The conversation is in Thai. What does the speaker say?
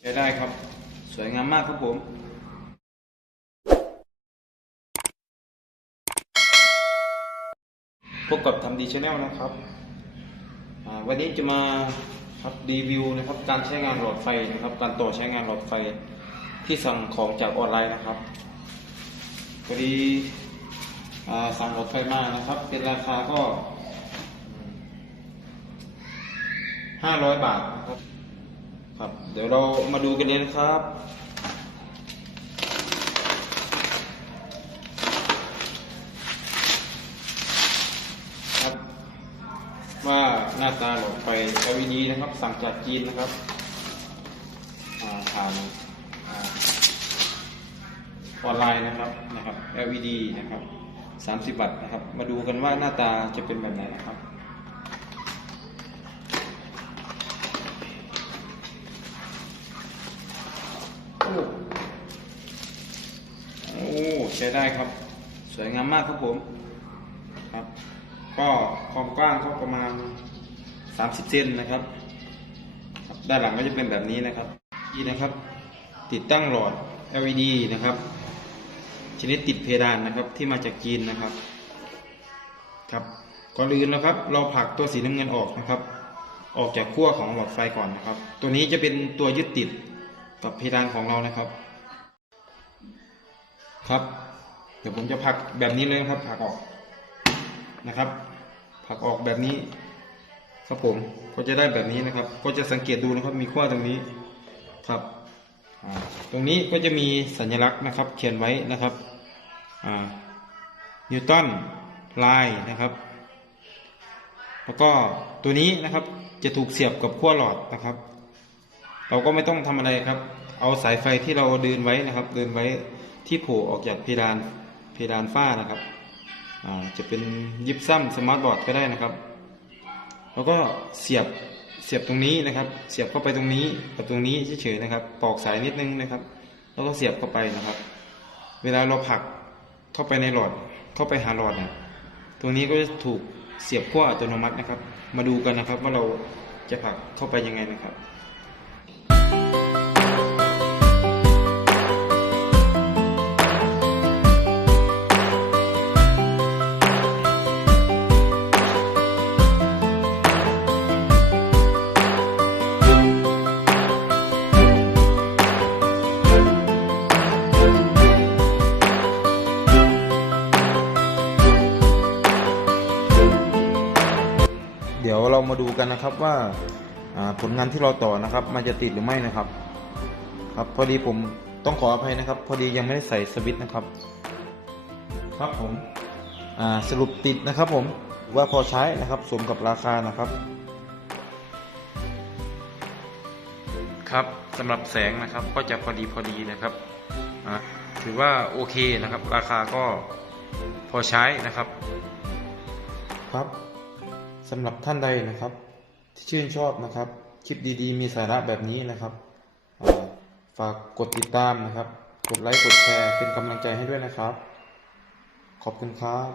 ใช้ได้ครับ สวยงามมากครับผมพบกับทำดีชาแนลนะครับ วันนี้จะมาครับรีวิวนะครับการใช้งานหลอดไฟนะครับ การต่อใช้งานหลอดไฟที่สั่งของจากออนไลน์นะครับพอดีสั่งหลอดไฟมานะครับ เป็นราคาก็ห้าร้อยบาทนะครับ ครับ เดี๋ยวเรามาดูกันเลยนะครับ ครับ ว่าหน้าตาหลอดไฟ LED นะครับ สั่งจากจีนนะครับาผ่านอ่าออนไลน์นะครับนะครับ LED นะครับ 30 วัตต์นะครับ มาดูกันว่าหน้าตาจะเป็นแบบไหนนะครับ ใช้ได้ครับ สวยงามมากครับผมครับ ก็ความกว้างก็ประมาณ 30 เซนนะครับ ด้านหลังก็จะเป็นแบบนี้นะครับนี่นะครับ ติดตั้งหลอด LED นะครับชนิดติดเพดานนะครับที่มาจากจีนนะครับ ครับก่อนอื่นนะครับ เราผลักตัวสีน้ำเงินออกนะครับ ออกจากขั้วของหลอดไฟก่อนนะครับ ตัวนี้จะเป็นตัวยึดติดกับเพดานของเรานะครับ ครับ ดี๋ยวผมจะผลักแบบนี้เลยนะครับผลักออกนะครับผลักออกแบบนี้ครับผมก็จะได้แบบนี้นะครับ ก็จะสังเกตดูนะครับ มีขั้วตรงนี้ครับตรงนี้ก็จะมีสัญลักษณ์นะครับ เขียนไว้นะครับนิวตันไลน์นะครับ แล้วก็ตัวนี้นะครับจะถูกเสียบกับขั้วหลอดนะครับ เราก็ไม่ต้องทำอะไรครับ เอาสายไฟที่เราเดินไว้นะครับ เดินไว้ที่โผล่ออกจากเพดาน เพดานฝ้านะครับจะเป็นยิบซ้ำสมาร์ทบอร์ดก็ได้นะครับ แล้วก็เสียบเสียบตรงนี้นะครับ เสียบเข้าไปตรงนี้กับตรงนี้เฉยๆนะครับ ปอกสายนิดนึงนะครับ แล้วก็เสียบเข้าไปนะครับ เวลาเราผลักเข้าไปในหลอดเข้าไปหาหลอดเนี่ยตรงนี้ก็จะถูกเสียบขั้วอัตโนมัตินะครับ มาดูกันนะครับว่าเราจะผลักเข้าไปยังไงนะครับ มาดูกันนะครับว่าอ่าผลงานที่เราต่อนะครับ มันจะติดหรือไม่นะครับ ครับพอดีผมต้องขออภัยนะครับ พอดียังไม่ได้ใส่สวิตช์นะครับ ครับผมอ่าสรุปติดนะครับ ผมว่าพอใช้นะครับสมกับราคานะครับ ครับสำหรับแสงนะครับก็จะพอดีพอดีนะครับอ่าถือว่าโอเคนะครับ ราคาก็พอใช้นะครับ ครับ สำหรับท่านใดนะครับ ที่ชื่นชอบนะครับ คลิปดีๆ มีสาระแบบนี้นะครับฝากกดติดตามนะครับ กดไลค์กดแชร์เป็นกำลังใจให้ด้วยนะครับ ขอบคุณครับ